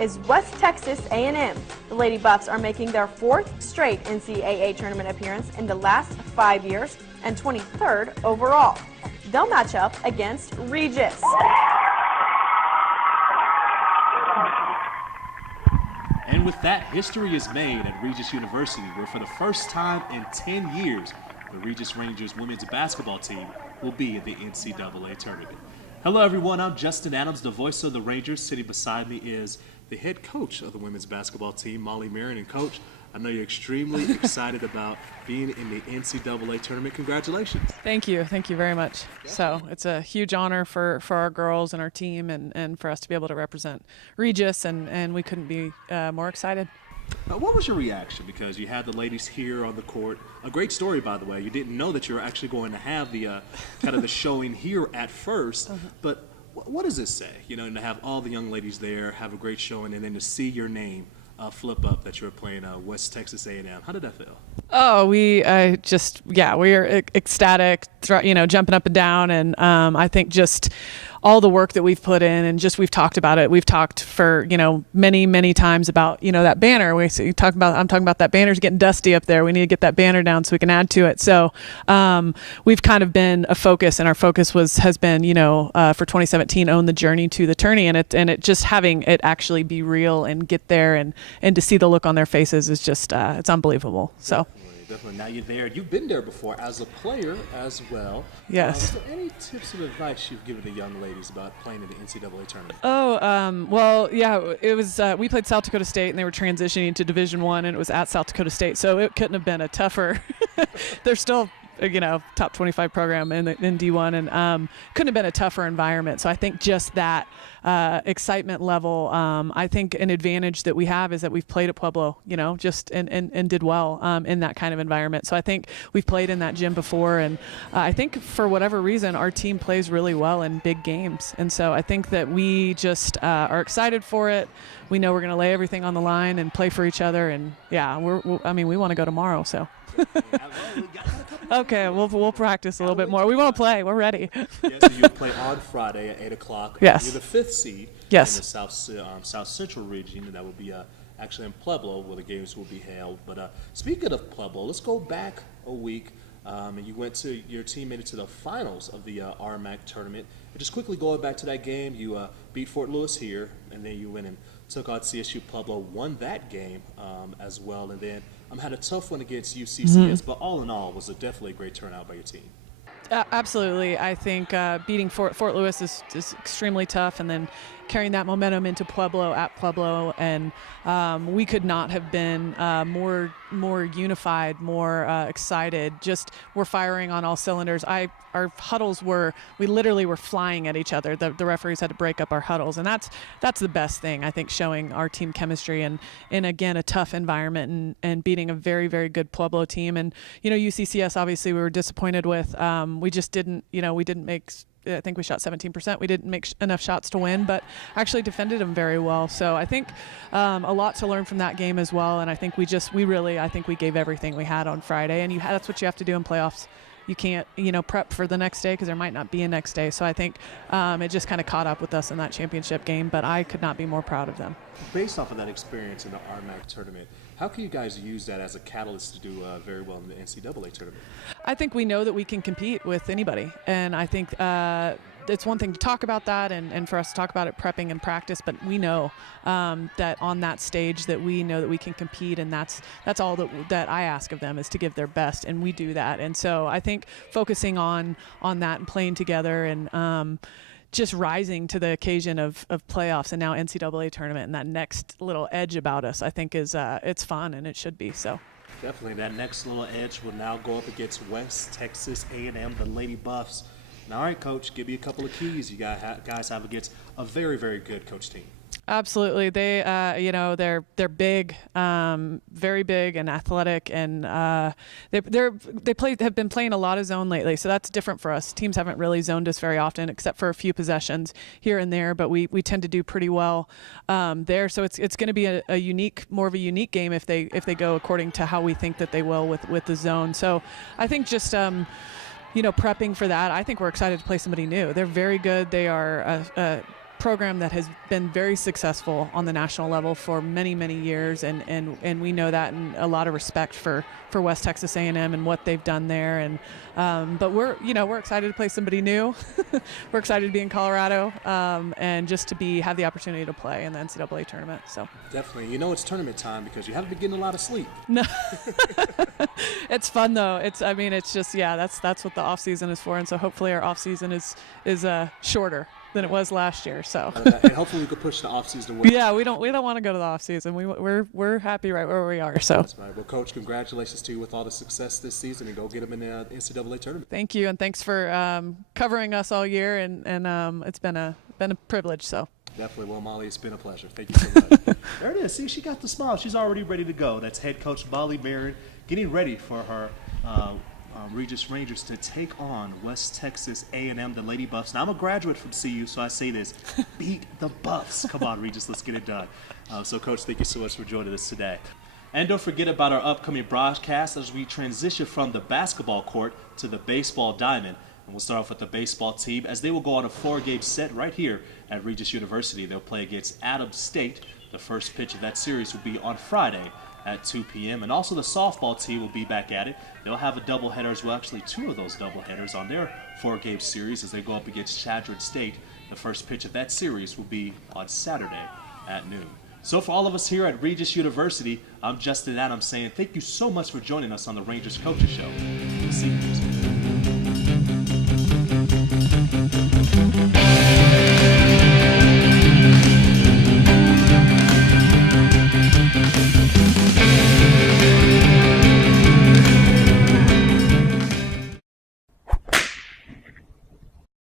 is West Texas A&M. The Lady Buffs are making their 4th straight NCAA tournament appearance in the last 5 years and 23rd overall. They'll match up against Regis. And with that, history is made at Regis University, where for the first time in 10 years, the Regis Rangers women's basketball team will be in the NCAA tournament. Hello everyone, I'm Justin Adams, the voice of the Rangers. Sitting beside me is the head coach of the women's basketball team, Molly Marion. And Coach, I know you're extremely excited about being in the NCAA tournament. Congratulations. Thank you very much. So it's a huge honor for our girls and our team and for us to be able to represent Regis, and we couldn't be more excited. What was your reaction? Because you had the ladies here on the court. A great story, by the way. You didn't know that you were actually going to have the kind of the showing here at first. But what does this say? You know, to have all the young ladies there, have a great showing, and then to see your name flip up that you're playing West Texas A&M. How did that feel? Oh, we were ecstatic, jumping up and down, and I think just all the work that we've put in, and just we've talked about it. We've talked for many times about that banner. I'm talking about that banner's getting dusty up there. We need to get that banner down so we can add to it. So we've kind of been a focus, and our focus has been for 2017, own the journey to the tourney, and it just having it actually be real and get there and to see the look on their faces is just it's unbelievable. So. Definitely. Now you're there. You've been there before as a player as well. Yes. Is there any tips of advice you've given the young ladies about playing in the NCAA tournament? Well, yeah, it was. We played South Dakota State, and they were transitioning to Division I, and it was at South Dakota State, so it couldn't have been a tougher. They're still, top 25 program in D1, and couldn't have been a tougher environment. So I think just that excitement level. I think an advantage that we have is that we've played at Pueblo, just and did well in that kind of environment. So I think we've played in that gym before, and I think for whatever reason our team plays really well in big games, and so I think that we just are excited for it. We know we're going to lay everything on the line and play for each other, and yeah, we want to go tomorrow, so. Okay, we'll practice a little bit more. We want to play. We're ready. Yes, so you play on Friday at 8 o'clock. Yes. You're the 5th seed yes. in the South Central region, and that will be actually in Pueblo where the games will be held. But speaking of Pueblo, let's go back a week. And your team made it to the finals of the RMAC tournament. And just quickly going back to that game, you beat Fort Lewis here, and then you went and took out CSU Pueblo, won that game as well, and then had a tough one against UCCS, but all in all, was definitely a great turnout by your team. Absolutely. I think beating Fort Lewis is extremely tough, and then carrying that momentum into Pueblo at Pueblo, and we could not have been more unified, more excited. Just we're firing on all cylinders. Our huddles we literally were flying at each other. The referees had to break up our huddles, and that's the best thing, I think, showing our team chemistry and again a tough environment and beating a very, very good Pueblo team. And UCCS obviously we were disappointed with. We just didn't we didn't make. I think we shot 17%. We didn't make enough shots to win, but actually defended them very well. So I think a lot to learn from that game as well. And I think we gave everything we had on Friday. And that's what you have to do in playoffs. You can't, prep for the next day because there might not be a next day. So I think it just kind of caught up with us in that championship game, but I could not be more proud of them. Based off of that experience in the RMAC tournament, how can you guys use that as a catalyst to do very well in the NCAA tournament? I think we know that we can compete with anybody, and I think it's one thing to talk about that and for us to talk about it prepping and practice, but we know that on that stage that we know that we can compete, and that's all that I ask of them is to give their best, and we do that. And so I think focusing on that and playing together and just rising to the occasion of playoffs and now NCAA tournament and that next little edge about us, I think is it's fun, and it should be so. Definitely, that next little edge will now go up against West Texas A&M, the Lady Buffs. Now, all right, Coach, give me a couple of keys you guys have against a very, very good coach team. Absolutely. They, they're big, very big and athletic, and have been playing a lot of zone lately. So that's different for us. Teams haven't really zoned us very often, except for a few possessions here and there. But we tend to do pretty well there. So it's going to be more of a unique game if they go according to how we think that they will with the zone. So I think just prepping for that. I think we're excited to play somebody new. They're very good. They are program that has been very successful on the national level for many, many years, and we know that, and a lot of respect for West Texas A&M and what they've done there. And but we're excited to play somebody new. We're excited to be in Colorado, and just to have the opportunity to play in the NCAA tournament. So definitely, it's tournament time because you haven't been getting a lot of sleep. No, it's fun though. It's just that's what the off season is for, and so hopefully our off season is shorter than it was last year. So and hopefully we could push the off season away. Yeah, we don't want to go to the off season. We're happy right where we are. So that's right. Well, Coach, congratulations to you with all the success this season, and go get them in the NCAA tournament. Thank you, and thanks for covering us all year, and it's been a privilege. So. Definitely. Well, Molly, it's been a pleasure. Thank you so much. There it is. See, she got the smile. She's already ready to go. That's head coach Molly Barron getting ready for her Regis Rangers to take on West Texas A&M, the Lady Buffs. Now, I'm a graduate from CU, so I say this. Beat the Buffs. Come on, Regis. Let's get it done. So, Coach, thank you so much for joining us today. And don't forget about our upcoming broadcast as we transition from the basketball court to the baseball diamond. And we'll start off with the baseball team as they will go on a 4-game set right here at Regis University. They'll play against Adams State. The first pitch of that series will be on Friday at 2 p.m. And also the softball team will be back at it. They'll have a doubleheader as well, actually 2 of those doubleheaders on their 4-game series as they go up against Chadron State. The first pitch of that series will be on Saturday at noon. So for all of us here at Regis University, I'm Justin Adams saying thank you so much for joining us on the Rangers Coaches Show. We'll see you.